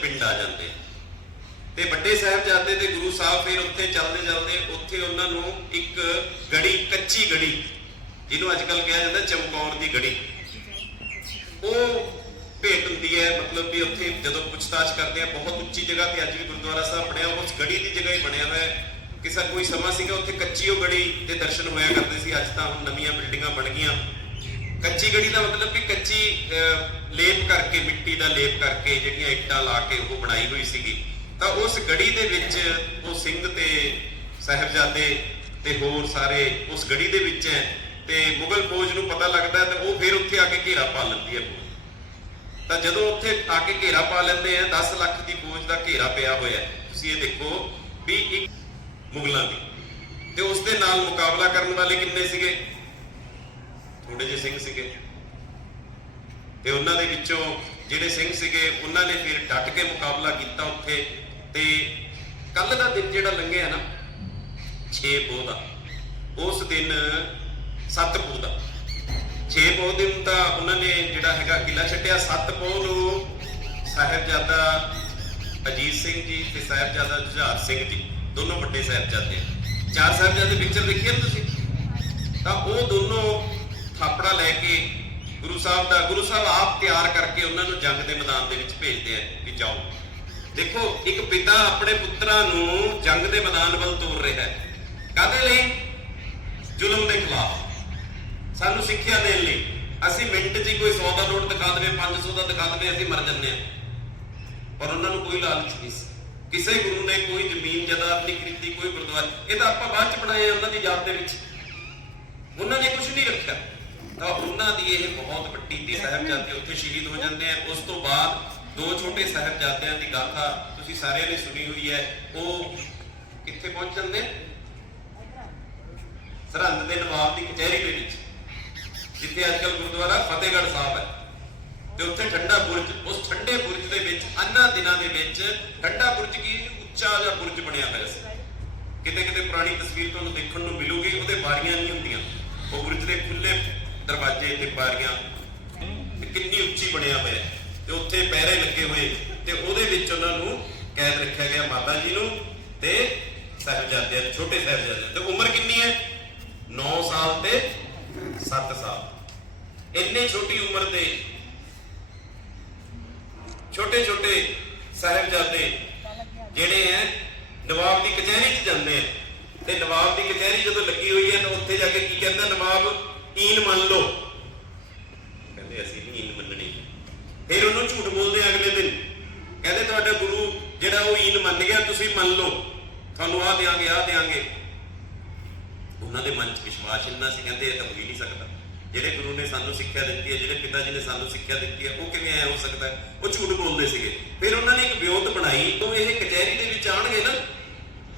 ਪਿੰਡ ਆ ਜਾਂਦੇ ਤੇ ਵੱਡੇ ਸਾਹਿਬਜ਼ਾਦੇ ਤੇ ਗੁਰੂ ਸਾਹਿਬ ਫਿਰ ਉੱਥੇ ਚੱਲਦੇ ਚੱਲਦੇ ਉੱਥੇ ਉਹਨਾਂ ਨੂੰ ਇੱਕ ਗੜੀ, ਕੱਚੀ ਗੜੀ, ਜਿਹਨੂੰ ਅੱਜ ਕੱਲ ਕਿਹਾ ਜਾਂਦਾ ਚਮਕੌਰ ਦੀ ਗੜੀ। ਉਹ ਭੇਟ ਹੁੰਦੀ ਹੈ, ਮਤਲਬ ਵੀ ਉੱਥੇ ਜਦੋਂ ਪੁੱਛਤਾਛ ਕਰਦੇ ਆ, ਬਹੁਤ ਉੱਚੀ ਜਗ੍ਹਾ ਤੇ ਅੱਜ ਵੀ ਗੁਰਦੁਆਰਾ ਸਾਹਿਬ ਬਣਿਆ, ਉਸ ਗੜੀ ਦੀ ਜਗ੍ਹਾ ਹੀ ਬਣਿਆ ਹੋਇਆ ਹੈ। ਕਿਸੇ ਕੋਈ ਸਮਾਂ ਸੀਗਾ, ਉੱਥੇ ਕੱਚੀ ਉਹ ਗੜੀ ਦੇ ਦਰਸ਼ਨ ਹੋਇਆ ਕਰਦੇ ਸੀ, ਅੱਜ ਤਾਂ ਹੁਣ ਨਵੀਆਂ ਬਿਲਡਿੰਗਾਂ ਬਣ ਗਈਆਂ। ਕੱਚੀ ਗੜੀ ਦਾ ਮਤਲਬ ਕਿ ਕੱਚੀ ਲੇਪ ਕਰਕੇ, ਮਿੱਟੀ ਦਾ ਲੇਪ ਕਰਕੇ ਜਿਹੜੀਆਂ ਇੱਟਾਂ ਲਾ ਕੇ ਉਹ ਬਣਾਈ ਹੋਈ ਸੀਗੀ। ਤਾਂ ਉਸ ਗੜੀ ਦੇ ਵਿੱਚ ਉਹ ਸਿੰਘ ਤੇ ਸਾਹਿਬਜ਼ਾਦੇ ਤੇ ਹੋਰ ਸਾਰੇ ਉਸ ਗੜੀ ਦੇ ਵਿੱਚ ਹੈ ਤੇ ਮੁਗਲ ਫੌਜ ਨੂੰ ਪਤਾ ਲੱਗਦਾ ਤੇ ਉਹ ਫਿਰ ਉੱਥੇ ਆ ਕੇ ਘੇਰਾ ਪਾ ਲੈਂਦੀ ਹੈ ਫੌਜ। ਤਾਂ ਜਦੋਂ ਉੱਥੇ ਆ ਕੇ ਘੇਰਾ ਪਾ ਲੈਂਦੇ ਆ 10 ਲੱਖ ਦੀ ਫੌਜ ਦਾ ਘੇਰਾ ਪਿਆ ਹੋਇਆ ਤੁਸੀਂ ਇਹ ਦੇਖੋ ਵੀ ਇੱਕ ਮੁਗਲਾਂ ਦੀ ਤੇ ਉਸ ਦੇ ਨਾਲ ਮੁਕਾਬਲਾ ਕਰਨ ਵਾਲੇ ਕਿੰਨੇ ਸੀਗੇ? ਥੋੜੇ ਜਿਹੇ ਸਿੰਘ ਸੀਗੇ। ਤੇ ਉਹਨਾਂ ਦੇ ਵਿੱਚੋਂ ਜਿਹੜੇ ਸਿੰਘ ਸੀਗੇ, ਉਹਨਾਂ ਨੇ ਫਿਰ ਡਟ ਕੇ ਮੁਕਾਬਲਾ ਕੀਤਾ ਉੱਥੇ। ਤੇ ਕੱਲ ਦਾ ਦਿਨ ਜਿਹੜਾ ਲੰਘਿਆ ਨਾ 6 ਪੋਹ ਦਾ। ਉਸ ਦਿਨ 7 ਪੋਹ ਦਾ। 6 ਪੋਹ ਦਿਨ ਤਾਂ ਉਹਨਾਂ ਨੇ ਜਿਹੜਾ ਹੈਗਾ ਕਿਲਾ ਛੱਡਿਆ। 7 ਪੋਹ ਨੂੰ ਸਾਹਿਬਜ਼ਾਦਾ ਅਜੀਤ ਸਿੰਘ ਜੀ ਤੇ ਸਾਹਿਬਜ਼ਾਦਾ ਜੁਝਾਰ ਸਿੰਘ ਜੀ, ਦੋਨੋਂ ਵੱਡੇ ਸਾਹਿਬਜ਼ਾਦੇ ਚਾਰ ਸਾਹਿਬਜ਼ਾਦੇ ਪਿਕਚਰ ਦੇਖੀ ਹੈ ਤੁਸੀਂ? ਤਾਂ ਉਹ ਦੋਨੋਂ ਥਾਪੜਾ ਲੈ ਕੇ ਗੁਰੂ ਸਾਹਿਬ ਦਾ, ਗੁਰੂ ਸਾਹਿਬ ਆਪ ਤਿਆਰ ਕਰਕੇ ਉਹਨਾਂ ਨੂੰ ਜੰਗ ਦੇ ਮੈਦਾਨ ਦੇ ਵਿੱਚ ਭੇਜਦੇ ਆ ਕਿ ਜਾਓ। ਦੇਖੋ, ਇੱਕ ਪਿਤਾ ਆਪਣੇ ਪੁੱਤਰਾਂ ਨੂੰ ਜੰਗ ਦੇ ਮੈਦਾਨ ਵੱਲ ਤੋਰ ਰਿਹਾ ਹੈ। ਕਾਹਦੇ ਲਈ? ਜ਼ੁਲਮ ਦੇ ਖਿਲਾਫ। ਸਾਨੂੰ ਸਿੱਖਿਆ ਦੇਣ ਲਈ। ਅਸੀਂ ਮਿੰਟ 'ਚ ਕੋਈ 100 ਦਾ ਨੋਟ ਦਿਖਾ ਦੇਵੇ 500 ਦਾ ਦਿਖਾ ਦੇਵੇ, ਅਸੀਂ ਮਰ ਜੰਨੇ ਆ ਪਰ ਉਹਨਾਂ ਨੂੰ ਕੋਈ ਲਾਲਚ ਨਹੀਂ ਸੀ। ਕਿਸੇ ਗੁਰੂ ਨੇ ਕੋਈ ਜ਼ਮੀਨ ਜਾਇਦਾਦ ਨਹੀਂ ਖਰੀਦੀ, ਕੋਈ ਗੁਰਦੁਆਰਾ। ਇਹ ਤਾਂ ਆਪਾਂ ਬਾਅਦ ਚ ਬਣਾਏ ਉਹਨਾਂ ਦੀ ਯਾਦ ਦੇ ਵਿੱਚ। ਉਹਨਾਂ ਨੇ ਕੁਝ ਨਹੀਂ ਰੱਖਿਆ। ਤਾਂ ਉਹਨਾਂ ਦੀ ਇਹ ਬਹੁਤ ਵੱਡੀ ਤੇ ਸਾਹਿਬਜ਼ਾਦੇ ਉੱਥੇ ਸ਼ਹੀਦ ਹੋ ਜਾਂਦੇ ਆ। ਉਸ ਤੋਂ ਬਾਅਦ ਦੋ ਛੋਟੇ ਸਾਹਿਬਜ਼ਾਦਿਆਂ ਦੀ ਗਾਥਾ ਤੁਸੀਂ ਸਾਰਿਆਂ ਨੇ ਸੁਣੀ ਹੋਈ ਹੈ। ਉਹ ਕਿੱਥੇ ਪਹੁੰਚ ਜਾਂਦੇ? ਸਰਹੰਦ ਦੇ ਨਵਾਬ ਦੀ ਕਚਹਿਰੀ ਦੇ ਵਿੱਚ, ਜਿੱਥੇ ਅੱਜਕੱਲ ਗੁਰਦੁਆਰਾ ਫਤਿਹਗੜ੍ਹ ਸਾਹਿਬ ਹੈ। ਤੇ ਉੱਥੇ ਠੰਡਾ ਬੁਰਜ, ਉਸ ਠੰਡੇ ਬੁਰਜ ਦੇ ਵਿੱਚ, ਅੰਨਾ ਦਿਨਾਂ ਦੇ ਵਿੱਚ ਠੰਡਾ ਬੁਰਜ ਕੀ ਉੱਚਾ ਜਿਹਾ ਬੁਰਜ ਬਣਿਆ ਹੋਇਆ ਸੀ। ਕਿਤੇ ਕਿਤੇ ਪੁਰਾਣੀ ਤਸਵੀਰ ਤੁਹਾਨੂੰ ਦੇਖਣ ਨੂੰ ਮਿਲੂਗੀ, ਉਹਦੇ ਬਾਰੀਆਂ ਨਹੀਂ ਹੁੰਦੀਆਂ। ਉਹ ਬੁਰਜ ਦੇ ਖੁੱਲੇ ਦਰਵਾਜ਼ੇ ਤੇ ਬਾਰੀਆਂ ਤੇ ਕਿੰਨੀ ਉੱਚੀ ਬਣਿਆ ਹੋਇਆ। ਤੇ ਉੱਥੇ ਪੈਰੇ ਲੱਗੇ ਹੋਏ। ਤੇ ਉਹਦੇ ਵਿੱਚ ਉਹਨਾਂ ਨੂੰ ਕੈਦ ਰੱਖਿਆ ਗਿਆ ਮਾਤਾ ਜੀ ਨੂੰ ਤੇ ਸਾਹਿਬਜ਼ਾਦਿਆਂ ਨੂੰ ਛੋਟੇ ਸਾਹਿਬਜ਼ਾਦਿਆਂ ਤੇ ਉਮਰ ਕਿੰਨੀ ਹੈ? 9 ਸਾਲ ਤੇ 7 ਸਾਲ। ਇੰਨੀ ਛੋਟੀ ਉਮਰ ਦੇ ਛੋਟੇ ਛੋਟੇ ਸਾਹਿਬਜ਼ਾਦੇ ਜਿਹੜੇ ਹੈ, ਨਵਾਬ ਦੀ ਕਚਹਿਰੀ 'ਚ ਜਾਂਦੇ ਆ। ਤੇ ਨਵਾਬ ਦੀ ਕਚਹਿਰੀ ਜਦੋਂ ਲੱਗੀ ਹੋਈ ਹੈ, ਤਾਂ ਉੱਥੇ ਜਾ ਕੇ ਕੀ ਕਹਿੰਦਾ, ਨਵਾਬ ਈਨ ਮੰਨ ਲਓ। ਕਹਿੰਦੇ ਅਸੀਂ ਨਹੀਂ ਈਨ ਮੰਨਣੀ। ਫਿਰ ਉਹਨੂੰ ਝੂਠ ਬੋਲਦੇ ਆ ਅਗਲੇ ਦਿਨ। ਕਹਿੰਦੇ ਤੁਹਾਡਾ ਗੁਰੂ ਜਿਹੜਾ ਉਹ ਈਨ ਮੰਨ ਗਿਆ, ਤੁਸੀਂ ਮੰਨ ਲਓ। ਤੁਹਾਨੂੰ ਆ ਦਿਆਂਗੇ ਆ ਦਿਆਂਗੇ। ਉਹਨਾਂ ਦੇ ਮਨ 'ਚ ਵਿਸ਼ਵਾਸ ਇੰਨਾ ਸੀ, ਕਹਿੰਦੇ ਇਹ ਤਾਂ ਹੋ ਹੀ ਨਹੀਂ ਸਕਦਾ। ਜਿਹੜੇ ਗੁਰੂ ਨੇ ਸਾਨੂੰ ਸਿੱਖਿਆ ਦਿੱਤੀ ਹੈ, ਜਿਹੜੇ ਪਿਤਾ ਜੀ ਨੇ ਸਾਨੂੰ ਸਿੱਖਿਆ ਦਿੱਤੀ ਹੈ, ਉਹ ਕਿਵੇਂ ਐ ਹੋ ਸਕਦਾ ਉਹ ਝੂਠ ਬੋਲਦੇ ਸੀਗੇ। ਫਿਰ ਉਹਨਾਂ ਨੇ ਇੱਕ ਵਿਉਂਤ ਬਣਾਈ। ਉਹ ਇਹ ਕਚਹਿਰੀ ਦੇ ਵਿੱਚ ਆਣਗੇ ਨਾ,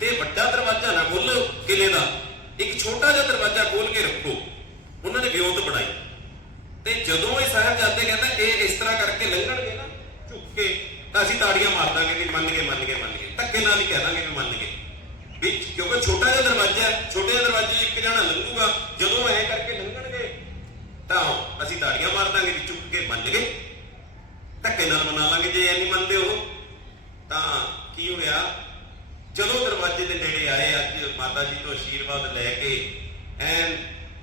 ਤੇ ਵੱਡਾ ਦਰਵਾਜ਼ਾ ਨਾ ਖੋਲੋ ਕਿਲੇ ਦਾ। ਇੱਕ ਛੋਟਾ ਜਿਹਾ ਦਰਵਾਜ਼ਾ ਖੋਲ ਕੇ ਰੱਖੋ। ਉਹਨਾਂ ਨੇ ਵਿਉਂਤ ਬਣਾਈ। ਤੇ ਜਦੋਂ ਇਹ ਸਾਹਿਬ ਜਾਂਦੇ ਕਹਿੰਦਾ ਇਹ ਇਸ ਤਰ੍ਹਾਂ ਕਰਕੇ ਲੰਘਣਗੇ ਨਾ, ਝੁੱਕ ਕੇ, ਤਾਂ ਅਸੀਂ ਤਾੜੀਆਂ ਮਾਰ ਦਾਂਗੇ ਵੀ ਮੰਨ ਗਏ ਮੰਨ ਗਏ ਮੰਨ ਗਏ। ਧੱਕੇ ਨਾਲ ਹੀ ਕਹਿ ਦਾਂਗੇ ਵੀ ਮੰਨ ਗਏ। ਵੀ ਕਿਉਂਕਿ ਛੋਟਾ ਜਿਹਾ ਦਰਵਾਜ਼ਾ ਹੈ, ਛੋਟੇ ਜਿਹੇ ਦਰਵਾਜ਼ੇ ਇੱਕ ਜਣਾ ਲੰਘੂਗਾ, ਜਦੋਂ ਐ ਕਰਕੇ ਲੰਘਣਗੇ, ਤਾਂ ਅਸੀਂ ਤਾੜੀਆਂ ਮਾਰ ਦਾਂਗੇ ਵੀ ਚੁੱਕ ਕੇ ਮੰਨ ਗਏ। ਧੱਕੇ ਨਾਲ ਮਨਾ ਲਾਂਗੇ, ਜੇ ਐ ਨਹੀਂ ਮੰਨਦੇ ਉਹ। ਤਾਂ ਕੀ ਹੋਇਆ? ਜਦੋਂ ਦਰਵਾਜ਼ੇ ਦੇ ਨੇੜੇ ਆਏ, ਅੱਜ ਮਾਤਾ ਜੀ ਤੋਂ ਆਸ਼ੀਰਵਾਦ ਲੈ ਕੇ ਐਨ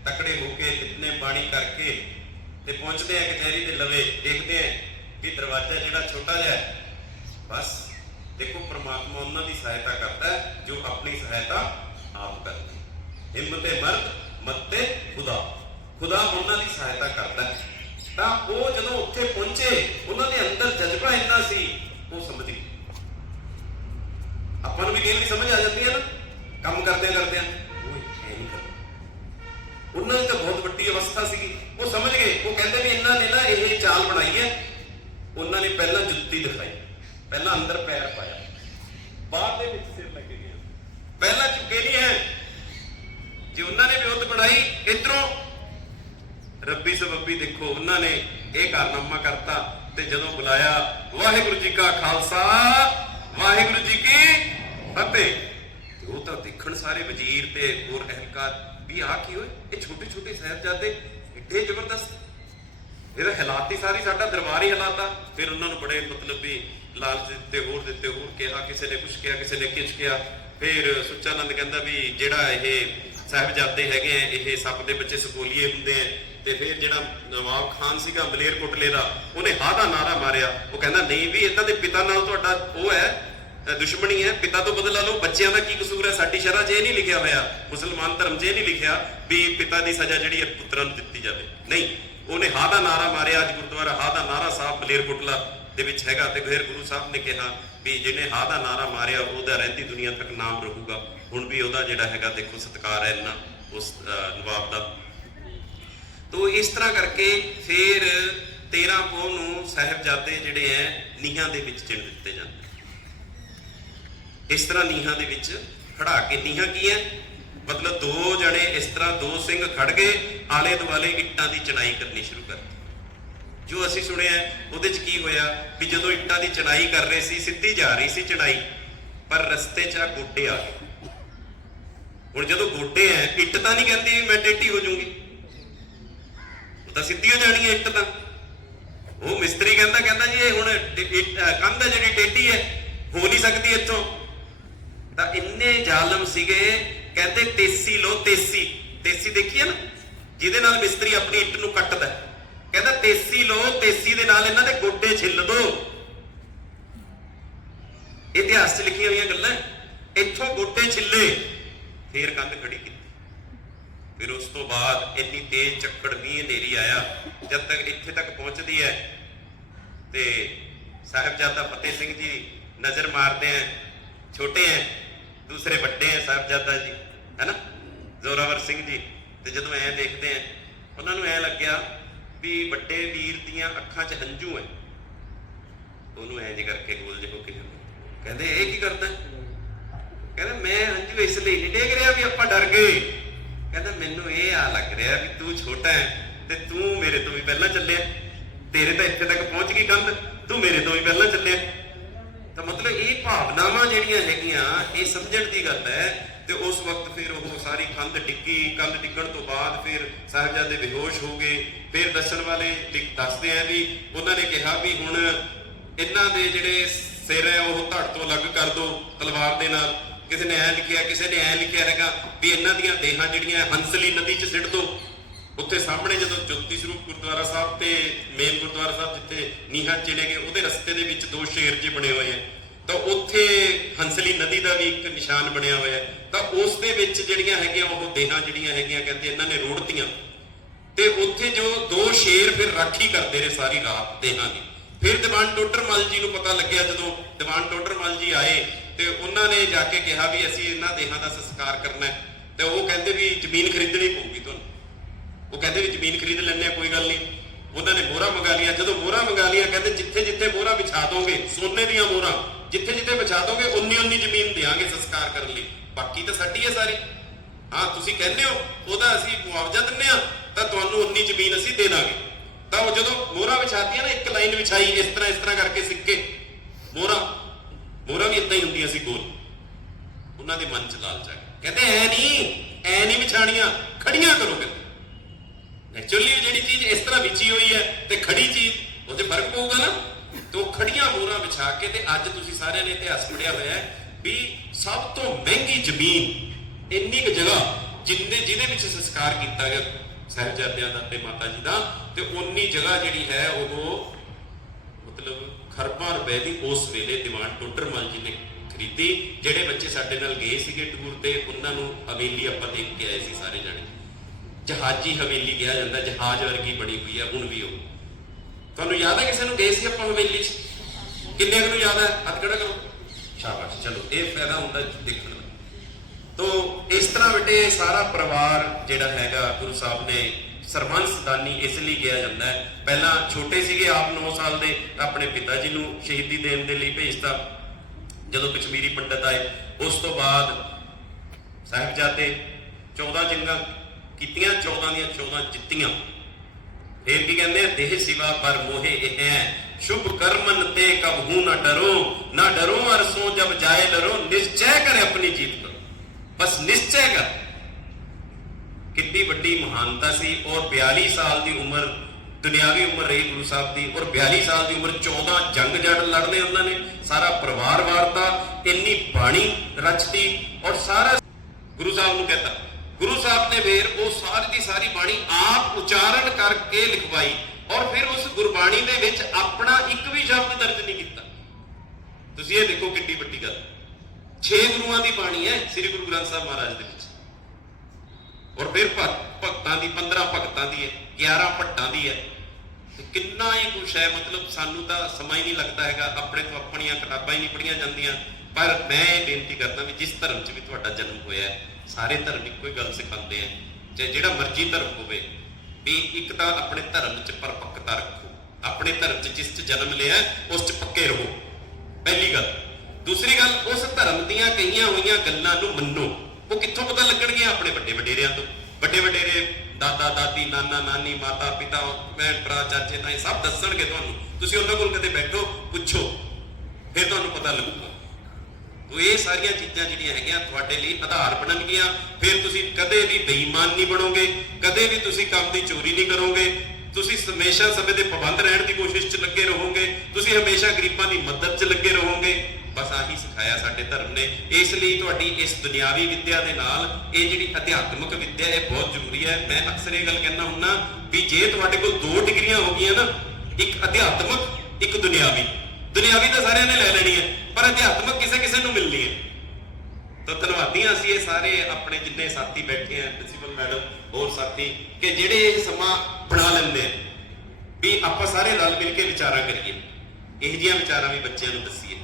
ਤਕੜੇ ਹੋ ਕੇ ਕਿਤਨੇ ਬਾਣੀ ਕਰਕੇ ਤੇ ਪਹੁੰਚਦੇ ਆ ਕਚਹਿਰੀ ਦੇ ਲਵੇ, ਦੇਖਦੇ ਆ ਕਿ ਦਰਵਾਜ਼ਾ ਜਿਹੜਾ ਛੋਟਾ ਜਿਹਾ ਹੈ, ਬਸ ਦੇਖੋ ਪ੍ਰਮਾਤਮਾ ਉਹਨਾਂ ਦੀ ਸਹਾਇਤਾ ਕਰਦਾ ਹੈ, ਜੋ ਆਪਣੀ ਸਹਾਇਤਾ ਆਪ ਕਰਦੇ ਹਿੰਮਤੇ ਮਰਦ, ਮੱਤੇ ਖੁਦਾ। ਖੁਦਾ ਉਹਨਾਂ ਦੀ ਸਹਾਇਤਾ ਕਰਦਾ ਹੈ। ਤਾਂ ਉਹ ਜਦੋਂ ਉੱਥੇ ਪਹੁੰਚੇ, ਉਹਨਾਂ ਦੇ ਅੰਦਰ ਜਜ਼ਬਾ ਇੰਨਾ ਸੀ, ਉਹ ਸਮਝ ਗਏ। ਆਪਾਂ ਨੂੰ ਵੀ ਕਈ ਵਾਰੀ ਸਮਝ ਆ ਜਾਂਦੀ ਹੈ ਨਾ, ਕੰਮ ਕਰਦੇ ਕਰਦੇ ਓਏ ਉਹਨਾਂ ਦੀ ਤਾਂ ਬਹੁਤ ਵੱਡੀ ਅਵਸਥਾ ਸੀਗੀ। ਉਹ ਸਮਝ ਗਏ। ਉਹ ਕਹਿੰਦੇ ਵੀ ਇਹਨਾਂ ਨੇ ਨਾ ਇਹ ਚਾਲ ਬਣਾਈ ਹੈ। ਉਹਨਾਂ ਨੇ ਪਹਿਲਾਂ ਜੁੱਤੀ ਦਿਖਾਈ। ਪਹਿਲਾਂ ਅੰਦਰ ਪੈਰ ਪਾਇਆ। ਬਾਅਦ ਦੇ ਵਿੱਚ ਸਿਰ ਲੱਗ ਗਿਆ ਪਹਿਲਾਂ ਝੁਕੇ ਨਹੀਂ ਹੈ। ਜੇ ਉਹਨਾਂ ਨੇ ਵਿਉਂਤ ਬਣਾਈ, ਇਧਰੋਂ ਰੱਬੀ ਸਬੱਬੀ ਦੇਖੋ, ਉਹਨਾਂ ਨੇ ਇਹ ਕਾਰਨਾਮਾ ਕਰਤਾ ਤੇ ਜਦੋਂ ਬੁਲਾਇਆ, ਵਾਹਿਗੁਰੂ ਜੀ ਕਾ ਖਾਲਸਾ, ਵਾਹਿਗੁਰੂ ਜੀ ਕੀ ਫਤਿਹ। ਉਹ ਤਾਂ ਦੇਖਣ ਸਾਰੇ ਵਜ਼ੀਰ ਤੇ ਹੋਰ ਅਹਲਕਾਰ ਵੀ ਆ ਕੀ ਹੋਏ ਇਹ ਛੋਟੇ ਛੋਟੇ ਸਾਹਿਬਜ਼ਾਦੇ ਏਡੇ ਜ਼ਬਰਦਸਤ। ਇਹਦਾ ਹਾਲਾਤ ਹੀ ਸਾਰੀ ਸਾਡਾ ਦਰਬਾਰ ਹੀ ਹਾਲਾਤਾ ਫਿਰ ਉਹਨਾਂ ਨੂੰ ਬੜੇ ਮਤਲਬ ਵੀ ਲਾਲਚ ਦਿੱਤੇ, ਹੋਰ ਦਿੱਤੇ, ਹੋਰ ਕਿਹਾ, ਕਿਸੇ ਨੇ ਕੁਝ ਕਿਹਾ, ਕਿਸੇ ਨੇ ਕੁਝ ਕਿਹਾ। ਫਿਰ ਸੁੱਚਾਨੰਦ ਕਹਿੰਦਾ ਵੀ ਜਿਹੜਾ ਇਹ ਸਾਹਿਬਜ਼ਾਦੇ ਹੈਗੇ ਆ, ਇਹ ਸੱਪ ਦੇ ਬੱਚੇ ਸਕੋਲੀਏ ਹੁੰਦੇ ਆ। ਤੇ ਫਿਰ ਜਿਹੜਾ ਨਵਾਬ ਖਾਨ ਸੀਗਾ ਮਲੇਰ ਕੋਟਲੇ ਦਾ, ਉਹਨੇ ਹਾਂ ਦਾ ਨਾਰਾ ਮਾਰਿਆ। ਉਹ ਕਹਿੰਦਾ, ਨਹੀਂ ਵੀ ਇਹਨਾਂ ਦੇ ਪਿਤਾ ਨਾਲ ਤੁਹਾਡਾ ਉਹ ਹੈ ਦੁਸ਼ਮਣੀ ਹੈ, ਪਿਤਾ ਤੋਂ ਬਦਲਾ ਲਓ। ਬੱਚਿਆਂ ਦਾ ਕੀ ਕਸੂਰ ਹੈ? ਸਾਡੀ ਸ਼ਰ੍ਹਾ 'ਚ ਇਹ ਨਹੀਂ ਲਿਖਿਆ ਹੋਇਆ, ਮੁਸਲਮਾਨ ਧਰਮ 'ਚ ਇਹ ਨਹੀਂ ਲਿਖਿਆ ਵੀ ਪਿਤਾ ਦੀ ਸਜ਼ਾ ਜਿਹੜੀ ਹੈ ਪੁੱਤਰਾਂ ਨੂੰ ਦਿੱਤੀ ਜਾਵੇ। ਨਹੀਂ, ਉਹਨੇ ਹਾਂ ਦਾ ਨਾਰਾ ਮਾਰਿਆ ਅੱਜ ਗੁਰਦੁਆਰਾ, ਹਾਂ ਦਾ ਨਾਰਾ ਸਾਹਿਬ ਬਲੇਰਕੋਟਲਾ ਦੇ ਵਿੱਚ ਹੈਗਾ ਤੇ ਫਿਰ ਗੁਰੂ ਸਾਹਿਬ ਨੇ ਕਿਹਾ ਵੀ ਜਿਹਨੇ ਹਾ ਦਾ ਨਾਰਾ ਮਾਰਿਆ, ਉਹਦਾ ਰਹਿੰਦੀ ਦੁਨੀਆ ਤੱਕ ਨਾਮ ਰਹੂਗਾ। ਹੁਣ ਵੀ ਉਹਦਾ ਜਿਹੜਾ ਹੈਗਾ, ਦੇਖੋ ਸਤਿਕਾਰ ਹੈ ਇੰਨਾ ਉਸ ਨਵਾਬ ਦਾ। ਤੋ ਇਸ ਤਰ੍ਹਾਂ ਕਰਕੇ ਫਿਰ 13 ਪੋਹ ਨੂੰ ਸਾਹਿਬਜ਼ਾਦੇ ਜਿਹੜੇ ਐ ਨੀਹਾਂ ਦੇ ਵਿੱਚ ਚਿਣ ਦਿੱਤੇ ਜਾਂਦੇ। ਇਸ ਤਰ੍ਹਾਂ ਨੀਹਾਂ ਦੇ ਵਿੱਚ ਖੜਾ ਕੇ, ਨੀਹਾਂ ਕੀ ਹੈ? ਮਤਲਬ ਦੋ ਜਣੇ ਇਸ ਤਰ੍ਹਾਂ ਦੋ ਸਿੰਘ ਖੜ ਗਏ, ਆਲੇ ਦੁਆਲੇ ਇੱਟਾਂ ਦੀ ਚਣਾਈ ਕਰਨੀ ਸ਼ੁਰੂ ਕਰ ਦਿੱਤੀ। ਜੋ ਅਸੀਂ ਸੁਣਿਆ ਉਹਦੇ 'ਚ ਕੀ ਹੋਇਆ ਵੀ ਜਦੋਂ ਇੱਟਾਂ ਦੀ ਚਣਾਈ ਕਰ ਰਹੇ ਸੀ, ਸਿੱਧੀ ਜਾ ਰਹੀ ਸੀ ਚਣਾਈ ਪਰ ਰਸਤੇ 'ਚ ਆ ਗੋਡੇ ਆ ਗਏ। ਹੁਣ ਜਦੋਂ ਗੋਡੇ ਐ ਇੱਟ ਤਾਂ ਨਹੀਂ ਕਹਿੰਦੀ ਮੈਂ ਟੇਢੀ ਹੋ ਜਾਊਂਗੀ। ਉਹ ਤਾਂ ਸਿੱਧੀ ਹੋ ਜਾਣੀ ਹੈ ਇੱਟ ਤਾਂ। ਉਹ ਮਿਸਤਰੀ ਕਹਿੰਦਾ ਕਹਿੰਦਾ ਜੀ, ਇਹ ਹੁਣ ਕੰਧ ਹੈ ਜਿਹੜੀ ਟੇਢੀ ਹੈ, ਹੋ ਨਹੀਂ ਸਕਦੀ ਇੱਥੋਂ। ਤਾਂ ਇੰਨੇ ਜ਼ਾਲਮ ਸੀਗੇ, ਕਹਿੰਦੇ ਤੇਸੀ ਲੋ ਤੇਸੀ। ਤੇਸੀ ਦੇਖੀ ਹੈ ਨਾ? ਜਿਹਦੇ ਨਾਲ ਮਿਸਤਰੀ ਆਪਣੀ ਇੱਟ ਨੂੰ ਕੱਟਦਾ ਕਹਿੰਦਾ ਤੇਸੀ ਲੋ ਤੇਸੀ ਦੇ ਨਾਲ ਇਹਨਾਂ ਦੇ ਗੋਡੇ ਛਿੱਲ ਦੋ। ਇਤਿਹਾਸ 'ਚ ਲਿਖੀਆਂ ਹੋਈਆਂ ਗੱਲਾਂ ਇੱਥੋਂ ਗੋਡੇ ਛਿੱਲੇ, ਫੇਰ ਕੰਧ ਖੜੀ ਕੀਤੀ। ਫਿਰ ਉਸ ਤੋਂ ਬਾਅਦ ਇੰਨੀ ਤੇਜ਼ ਚੱਕੜ ਮੀਂਹ ਹਨੇਰੀ ਆਇਆ, ਜਦ ਤੱਕ ਇੱਥੇ ਤੱਕ ਪਹੁੰਚਦੀ ਹੈ। ਤੇ ਸਾਹਿਬਜ਼ਾਦਾ ਫਤਿਹ ਸਿੰਘ ਜੀ ਨਜ਼ਰ ਮਾਰਦੇ ਆ ਛੋਟੇ ਆ ਦੂਸਰੇ ਵੱਡੇ ਆ ਸਾਹਿਬਜ਼ਾਦਾ ਜੀ ਹੈਨਾ ਜ਼ੋਰਾਵਰ ਸਿੰਘ ਜੀ, ਤੇ ਜਦੋਂ ਐ ਦੇਖਦੇ ਆ, ਉਹਨਾਂ ਨੂੰ ਐ ਲੱਗਿਆ ਵੀ ਵੱਡੇ ਵੀਰ ਦੀਆਂ ਅੱਖਾਂ 'ਚ ਹੰਝੂ ਐ। ਉਹਨੂੰ ਐ ਜੇ ਕਰਕੇ ਗੋਲ ਜਿਹੇ ਕੇ ਕਹਿੰਦੇ, ਇਹ ਕੀ ਕਰਦਾ? ਹੈ? ਕਹਿੰਦਾ, ਮੈਂ ਹੰਝੂ ਇਸ ਲਈ ਨਹੀਂ ਡੇਗ ਰਿਹਾ ਵੀ ਆਪਾਂ ਡਰ ਗਏ। ਕਹਿੰਦਾ, ਮੈਨੂੰ ਇਹ ਆ ਲੱਗ ਰਿਹਾ ਵੀ ਤੂੰ ਛੋਟਾ ਹੈ ਤੇ ਤੂੰ ਮੇਰੇ ਤੋਂ ਵੀ ਪਹਿਲਾਂ ਚੱਲਿਆ। ਤੇਰੇ ਤਾਂ ਇੱਥੇ ਤੱਕ ਪਹੁੰਚ ਗਈ ਕੰਧ ਤੂੰ ਮੇਰੇ ਤੋਂ ਵੀ ਪਹਿਲਾਂ ਚੱਲਿਆ। ਤਾਂ ਮਤਲਬ ਇਹ ਭਾਵਨਾਵਾਂ ਜਿਹੜੀਆਂ ਹੈਗੀਆਂ, ਇਹ ਸਮਝਣ ਦੀ ਗੱਲ ਹੈ ਤੇ ਉਸ ਵਕਤ ਫਿਰ ਉਹ ਸਾਰੀ ਕੰਧ ਡਿੱਗੀ, ਕੰਧ ਡਿੱਗਣ ਤੋਂ ਬਾਅਦ ਫਿਰ ਸਾਹਿਬਜ਼ਾਦੇ ਬੇਹੋਸ਼ ਹੋ ਗਏ। ਫਿਰ ਦੱਸਣ ਵਾਲੇ ਲਿਖ- ਦੱਸਦੇ ਆ ਵੀ ਉਹਨਾਂ ਨੇ ਕਿਹਾ ਵੀ ਹੁਣ ਇਹਨਾਂ ਦੇ ਜਿਹੜੇ ਸਿਰ ਹੈ, ਉਹ ਧੜ ਤੋਂ ਅਲੱਗ ਕਰ ਦਿਓ ਤਲਵਾਰ ਦੇ ਨਾਲ। ਕਿਸੇ ਨੇ ਐ ਲਿਖਿਆ, ਕਿਸੇ ਨੇ ਐ ਲਿਖਿਆ ਹੈਗਾ ਵੀ ਇਹਨਾਂ ਦੀਆਂ ਦੇਹਾਂ ਜਿਹੜੀਆਂ ਹੰਸਲੀ ਨਦੀ 'ਚ ਸਿੱਟ ਦਿਓ ਉੱਥੇ ਸਾਹਮਣੇ ਜਦੋਂ ਜੋਤੀ ਸਰੂਪ ਗੁਰਦੁਆਰਾ ਸਾਹਿਬ ਤੇ ਮੇਨ ਗੁਰਦੁਆਰਾ ਸਾਹਿਬ ਜਿੱਥੇ ਨੀਹਾਂ ਚਿਣੇ ਗਏ, ਉਹਦੇ ਰਸਤੇ ਦੇ ਵਿੱਚ ਦੋ ਸ਼ੇਰ ਜਿਹੇ ਬਣੇ ਹੋਏ ਆ। ਤਾਂ ਉੱਥੇ ਹੰਸਲੀ ਨਦੀ ਦਾ ਵੀ ਇੱਕ ਨਿਸ਼ਾਨ ਬਣਿਆ ਹੋਇਆ ਤਾਂ ਉਸ ਦੇ ਵਿੱਚ ਜਿਹੜੀਆਂ ਹੈਗੀਆਂ, ਉਹ ਦੇਹਾਂ ਜਿਹੜੀਆਂ ਹੈਗੀਆਂ, ਕਹਿੰਦੇ ਇਹਨਾਂ ਨੇ ਰੋੜਤੀਆਂ। ਤੇ ਉੱਥੇ ਜੋ ਦੋ ਸ਼ੇਰ ਫਿਰ ਰਾਖੀ ਕਰਦੇ ਰਹੇ ਸਾਰੀ ਰਾਤ ਦੇਹਾਂ ਦੀ। ਫਿਰ ਦੀਵਾਨ ਟੋਡਰਮਲ ਜੀ ਨੂੰ ਪਤਾ ਲੱਗਿਆ, ਜਦੋਂ ਦੀਵਾਨ ਟੋਡਰਮਲ ਜੀ ਆਏ ਤੇ ਉਹਨਾਂ ਨੇ ਜਾ ਕੇ ਕਿਹਾ ਵੀ ਅਸੀਂ ਇਹਨਾਂ ਦੇਹਾਂ ਦਾ ਸੰਸਕਾਰ ਕਰਨਾ ਹੈ। ਤੇ ਉਹ ਕਹਿੰਦੇ ਵੀ ਜ਼ਮੀਨ ਖਰੀਦਣੀ ਉਹ ਕਹਿੰਦੇ ਵੀ ਜ਼ਮੀਨ ਖਰੀਦ ਲੈਣੇ ਕੋਈ ਗੱਲ ਨਹੀਂ। ਉਹਨਾਂ ਨੇ ਮੋਹਰਾਂ ਮੰਗਾ ਲਿਆ ਜਦੋਂ ਮੋਹਰਾਂ ਮੰਗਾ ਲਿਆ ਕਹਿੰਦੇ ਜਿੱਥੇ ਜਿੱਥੇ ਮੋਹਰਾਂ ਵਿਛਾ ਦੋਗੇ, ਸੋਨੇ ਦੀਆਂ ਮੋਹਰਾਂ, ਜਿੱਥੇ ਜਿੱਥੇ ਵਿਛਾ ਦੋਗੇ ਉਨੀ ਉਨੀ ਜ਼ਮੀਨ ਦੇਾਂਗੇ ਸੰਸਕਾਰ ਕਰਨ ਲਈ। ਬਾਕੀ ਤਾਂ ਸਾਡੀ ਹੈ ਸਾਰੀ। ਹਾਂ, ਤੁਸੀਂ ਕਹਿੰਦੇ ਹੋ, ਉਹਦਾ ਅਸੀਂ ਮੁਆਵਜ਼ਾ ਦਿੰਨੇ ਆ ਤਾਂ ਤੁਹਾਨੂੰ ਉਨੀ ਜ਼ਮੀਨ ਅਸੀਂ ਦੇ ਦਾਂਗੇ। ਤਾਂ ਉਹ ਜਦੋਂ ਮੋਹਰਾਂ ਵਿਛਾਤੀਆਂ ਨਾ, ਇੱਕ ਲਾਈਨ ਵਿਛਾਈ, ਇਸ ਤਰ੍ਹਾਂ ਇਸ ਤਰ੍ਹਾਂ ਕਰਕੇ ਸਿੱਕੇ। ਮੋਹਰਾਂ ਮੋਹਰਾਂ ਵੀ ਇਦਾਂ ਹੀ ਹੁੰਦੀਆਂ ਸੀ ਗੋਲ। ਉਹਨਾਂ ਦੇ ਮਨ ਚ ਲਾਲਚ ਆ। ਕਹਿੰਦੇ ਐ ਨਹੀਂ ਐ ਨਹੀਂ ਵਿਛਾਣੀਆਂ, ਖੜੀਆਂ ਕਰੋ ਕਹਿੰਦੇ ਐਕਚੁਅਲੀ ਜਿਹੜੀ ਚੀਜ਼ ਇਸ ਤਰ੍ਹਾਂ ਵਿਚੀ ਹੋਈ ਹੈ ਤੇ ਖੜੀ ਚੀਜ਼, ਉਹਦੇ ਫ਼ਰਕ ਪਊਗਾ ਨਾ? ਤੇ ਉਹ ਖੜੀਆਂ ਮੋਹਰਾਂ ਵਿਛਾ ਕੇ ਤੇ ਅੱਜ ਤੁਸੀਂ ਸਾਰਿਆਂ ਨੇ ਇਤਿਹਾਸ ਪੜਿਆ ਹੋਇਆ ਹੈ ਵੀ ਸਭ ਤੋਂ ਮਹਿੰਗੀ ਜ਼ਮੀਨ ਇੰਨੀ ਕੁ ਜਗ੍ਹਾ ਜਿੰਨੇ ਜਿਹਦੇ ਵਿੱਚ ਸੰਸਕਾਰ ਕੀਤਾ ਗਿਆ ਸਾਹਿਬਜ਼ਾਦਿਆਂ ਦਾ ਤੇ ਮਾਤਾ ਜੀ ਦਾ, ਤੇ ਉਨੀ ਜਗ੍ਹਾ ਜਿਹੜੀ ਹੈ ਉਹ ਮਤਲਬ ਖਰਬਾਂ ਰੁਪਏ ਦੀ ਉਸ ਵੇਲੇ ਦੀਵਾਨ ਟੋਡਰਮਲ ਜੀ ਨੇ ਖਰੀਦੀ, ਜਿਹੜੇ ਬੱਚੇ ਸਾਡੇ ਨਾਲ ਗਏ ਸੀਗੇ ਟੂਰ ਤੇ, ਉਹਨਾਂ ਨੂੰ ਹਵੇਲੀ ਆਪਾਂ ਦੇਖ ਕੇ ਆਏ ਸੀ ਸਾਰੇ ਜਾਣੇ। ਜਹਾਜੀ ਹਵੇਲੀ ਕਿਹਾ ਜਾਂਦਾ, ਜਹਾਜ਼ ਵਰਗੀ ਬਣੀ ਹੋਈ ਹੈ ਹੁਣ ਵੀ ਉਹ। ਤੁਹਾਨੂੰ ਯਾਦ ਹੈ ਕਿਸੇ ਨੂੰ ਗਏ ਸੀ ਆਪਾਂ ਹਵੇਲੀ 'ਚ? ਕਿੰਨੇ ਨੂੰ ਯਾਦ ਹੈ ਹੱਥ ਖੜਾ ਕਰੋ। ਸ਼ਾਬਾਸ਼, ਚਲੋ, ਇਹ ਫਾਇਦਾ ਹੁੰਦਾ ਦੇਖਣ ਦਾ। ਤੋ, ਇਸ ਤਰ੍ਹਾਂ ਬੇਟੇ ਸਾਰਾ ਪਰਿਵਾਰ ਜਿਹੜਾ ਹੈਗਾ, ਗੁਰੂ ਸਾਹਿਬ ਨੇ ਸਰਬੰਸਦਾਨੀ ਇਸ ਲਈ ਕਿਹਾ ਜਾਂਦਾ ਹੈ। ਪਹਿਲਾਂ ਛੋਟੇ ਸੀਗੇ, ਆਪ 9 ਸਾਲ ਦੇ, ਆਪਣੇ ਪਿਤਾ ਜੀ ਨੂੰ ਸ਼ਹੀਦੀ ਦੇਣ ਦੇ ਲਈ ਭੇਜਤਾ। ਜਦੋਂ ਕਸ਼ਮੀਰੀ ਪੰਡਤ ਆਏ, ਉਸ ਤੋਂ ਬਾਅਦ ਸਾਹਿਬਜ਼ਾਦੇ 14 ਜੰਗਾਂ ਕੀਤੀਆਂ 14 ਦੀਆਂ 14 ਜਿੱਤੀਆਂ। ਫੇਰ ਕੀ ਕਹਿੰਦੇ ਆ? ਦੇਹ ਸਿਵਾ ਪਰ ਮੋਹਿ ਇਹ ਹੈ। ਸ਼ੁਭ ਕਰਮਨ ਤੇ ਕਬਹੂ ਨਾ ਡਰੋ ਨਾ ਡਰੋ ਅਰਸੋਂ ਜਬ ਜਾਏ ਲਰੋ ਨਿਸ਼ਚੈ ਕਰ ਆਪਣੀ ਜੀਤ ਕਰੋ। ਬਸ ਨਿਸ਼ਚੈ ਕਰ। ਕਿੰਨੀ ਵੱਡੀ ਮਹਾਨਤਾ ਸੀ। ਔਰ 42 ਸਾਲ ਦੀ ਉਮਰ, ਦੁਨਿਆਵੀ ਉਮਰ ਰਹੀ ਗੁਰੂ ਸਾਹਿਬ ਦੀ। ਔਰ 42 ਸਾਲ ਦੀ ਉਮਰ 14 ਜੰਗ ਜੜ ਲੜਨੇ ਉਹਨਾਂ ਨੇ। ਸਾਰਾ ਪਰਿਵਾਰ ਵਾਰਤਾ, ਇੰਨੀ ਬਾਣੀ ਰਚਤੀ। ਔਰ ਸਾਰਾ ਗੁਰੂ ਸਾਹਿਬ ਨੂੰ ਕਹਿੰਦਾ ਗੁਰੂ ਸਾਹਿਬ ਨੇ ਫੇਰ ਉਹ ਸਾਰੀ ਦੀ ਸਾਰੀ ਬਾਣੀ ਆਪ ਉਚਾਰਨ ਕਰਕੇ ਲਿਖਵਾਈ ਔਰ ਫਿਰ ਉਸ ਗੁਰਬਾਣੀ ਦੇ ਵਿੱਚ ਆਪਣਾ ਇੱਕ ਵੀ ਸ਼ਬਦ ਦਰਜ ਨਹੀਂ ਕੀਤਾ। ਤੁਸੀਂ ਇਹ ਦੇਖੋ ਕਿੰਨੀ ਵੱਡੀ ਗੱਲ। 6 ਗੁਰੂਆਂ ਦੀ ਬਾਣੀ ਹੈ ਸ੍ਰੀ ਗੁਰੂ ਗ੍ਰੰਥ ਸਾਹਿਬ ਮਹਾਰਾਜ ਦੇ ਵਿੱਚ। ਔਰ ਫਿਰ ਭਗਤਾਂ ਦੀ 15 ਭਗਤਾਂ ਦੀ ਹੈ 11 ਭੱਟਾਂ ਦੀ ਹੈ। ਕਿੰਨਾ ਹੀ ਕੁਛ ਹੈ, ਮਤਲਬ ਸਾਨੂੰ ਤਾਂ ਸਮਾਂ ਹੀ ਨਹੀਂ ਲੱਗਦਾ ਹੈਗਾ, ਆਪਣੇ ਤੋਂ ਆਪਣੀਆਂ ਕਿਤਾਬਾਂ ਹੀ ਨਹੀਂ ਪੜੀਆਂ ਜਾਂਦੀਆਂ। ਪਰ ਮੈਂ ਇਹ ਬੇਨਤੀ ਕਰਦਾ ਵੀ ਜਿਸ ਧਰਮ 'ਚ ਵੀ ਤੁਹਾਡਾ ਜਨਮ ਹੋਇਆ ਹੈ ਸਾਰੇ ਧਰਮ ਇੱਕੋ ਹੀ ਗੱਲ ਸਿਖਾਉਂਦੇ ਆ। ਚਾਹੇ ਜਿਹੜਾ ਮਰਜ਼ੀ ਧਰਮ ਹੋਵੇ, ਵੀ ਇੱਕ ਤਾਂ ਆਪਣੇ ਧਰਮ 'ਚ ਪਰਪੱਕਤਾ ਰੱਖੋ। ਆਪਣੇ ਧਰਮ 'ਚ ਜਿਸ 'ਚ ਜਨਮ ਲਿਆ, ਉਸ 'ਚ ਪੱਕੇ ਰਹੋ। ਪਹਿਲੀ ਗੱਲ। ਦੂਸਰੀ ਗੱਲ, ਉਸ ਧਰਮ ਦੀਆਂ ਕਹੀਆਂ ਹੋਈਆਂ ਗੱਲਾਂ ਨੂੰ ਮੰਨੋ। ਉਹ ਕਿੱਥੋਂ ਪਤਾ ਲੱਗਣਗੀਆਂ? ਆਪਣੇ ਵੱਡੇ ਵਡੇਰਿਆਂ ਤੋਂ। ਵੱਡੇ ਵਡੇਰੇ, ਦਾਦਾ, ਦਾਦੀ, ਨਾਨਾ, ਨਾਨੀ, ਮਾਤਾ, ਪਿਤਾ, ਭੈਣ, ਭਰਾ, ਚਾਚੇ, ਤਾਏ, ਸਭ ਦੱਸਣਗੇ ਤੁਹਾਨੂੰ। ਤੁਸੀਂ ਉਹਨਾਂ ਕੋਲ ਕਦੇ ਬੈਠੋ, ਪੁੱਛੋ। ਫਿਰ ਤੁਹਾਨੂੰ ਪਤਾ ਲੱਗੂਗਾ। ਤੋ ਇਹ ਸਾਰੀਆਂ ਚੀਜ਼ਾਂ ਜਿਹੜੀਆਂ ਹੈਗੀਆਂ ਤੁਹਾਡੇ ਲਈ ਆਧਾਰ ਬਣਨਗੀਆਂ। ਫਿਰ ਤੁਸੀਂ ਕਦੇ ਵੀ ਬੇਈਮਾਨ ਨਹੀਂ ਬਣੋਗੇ, ਕਦੇ ਵੀ ਤੁਸੀਂ ਕੰਮ ਦੀ ਚੋਰੀ ਨਹੀਂ ਕਰੋਗੇ। ਤੁਸੀਂ ਹਮੇਸ਼ਾ ਸਮੇਂ ਦੇ ਪਾਬੰਦ ਰਹਿਣ ਦੀ ਕੋਸ਼ਿਸ਼ 'ਚ ਲੱਗੇ ਰਹੋਗੇ। ਤੁਸੀਂ ਹਮੇਸ਼ਾ ਗਰੀਬਾਂ ਦੀ ਮਦਦ 'ਚ ਲੱਗੇ ਰਹੋਗੇ। ਬਸ ਆਹੀ ਸਿਖਾਇਆ ਸਾਡੇ ਧਰਮ ਨੇ। ਇਸ ਲਈ ਤੁਹਾਡੀ ਇਸ ਦੁਨਿਆਵੀ ਵਿੱਦਿਆ ਦੇ ਨਾਲ ਇਹ ਜਿਹੜੀ ਅਧਿਆਤਮਿਕ ਵਿੱਦਿਆ ਇਹ ਬਹੁਤ ਜ਼ਰੂਰੀ ਹੈ। ਮੈਂ ਅਕਸਰ ਇਹ ਗੱਲ ਕਹਿੰਦਾ ਹੁੰਨਾ ਵੀ ਜੇ ਤੁਹਾਡੇ ਕੋਲ ਦੋ ਡਿਗਰੀਆਂ ਹੋ ਗਈਆਂ ਨਾ, ਇੱਕ ਅਧਿਆਤਮਿਕ, ਇੱਕ ਦੁਨਿਆਵੀ। ਦੁਨਿਆਵੀ ਤਾਂ ਸਾਰਿਆਂ ਨੇ ਲੈ ਲੈਣੀ ਹੈ, ਪਰ ਅਧਿਆਤਮਕ ਕਿਸੇ ਕਿਸੇ ਨੂੰ ਮਿਲਣੀ ਹੈ। ਤਾਂ ਧੰਨਵਾਦੀ ਹਾਂ ਅਸੀਂ ਇਹ ਸਾਰੇ ਆਪਣੇ ਜਿੰਨੇ ਸਾਥੀ ਬੈਠੇ ਆ, ਪ੍ਰਿੰਸੀਪਲ ਮੈਡਮ, ਹੋਰ ਸਾਥੀ, ਕਿ ਜਿਹੜੇ ਇਹ ਸਮਾਂ ਬਣਾ ਲੈਂਦੇ ਆ, ਵੀ ਆਪਾਂ ਸਾਰੇ ਰਲ ਮਿਲ ਕੇ ਵਿਚਾਰਾਂ ਕਰੀਏ। ਇਹ ਜਿਹੀਆਂ ਵਿਚਾਰਾਂ ਵੀ ਬੱਚਿਆਂ ਨੂੰ ਦੱਸੀਏ।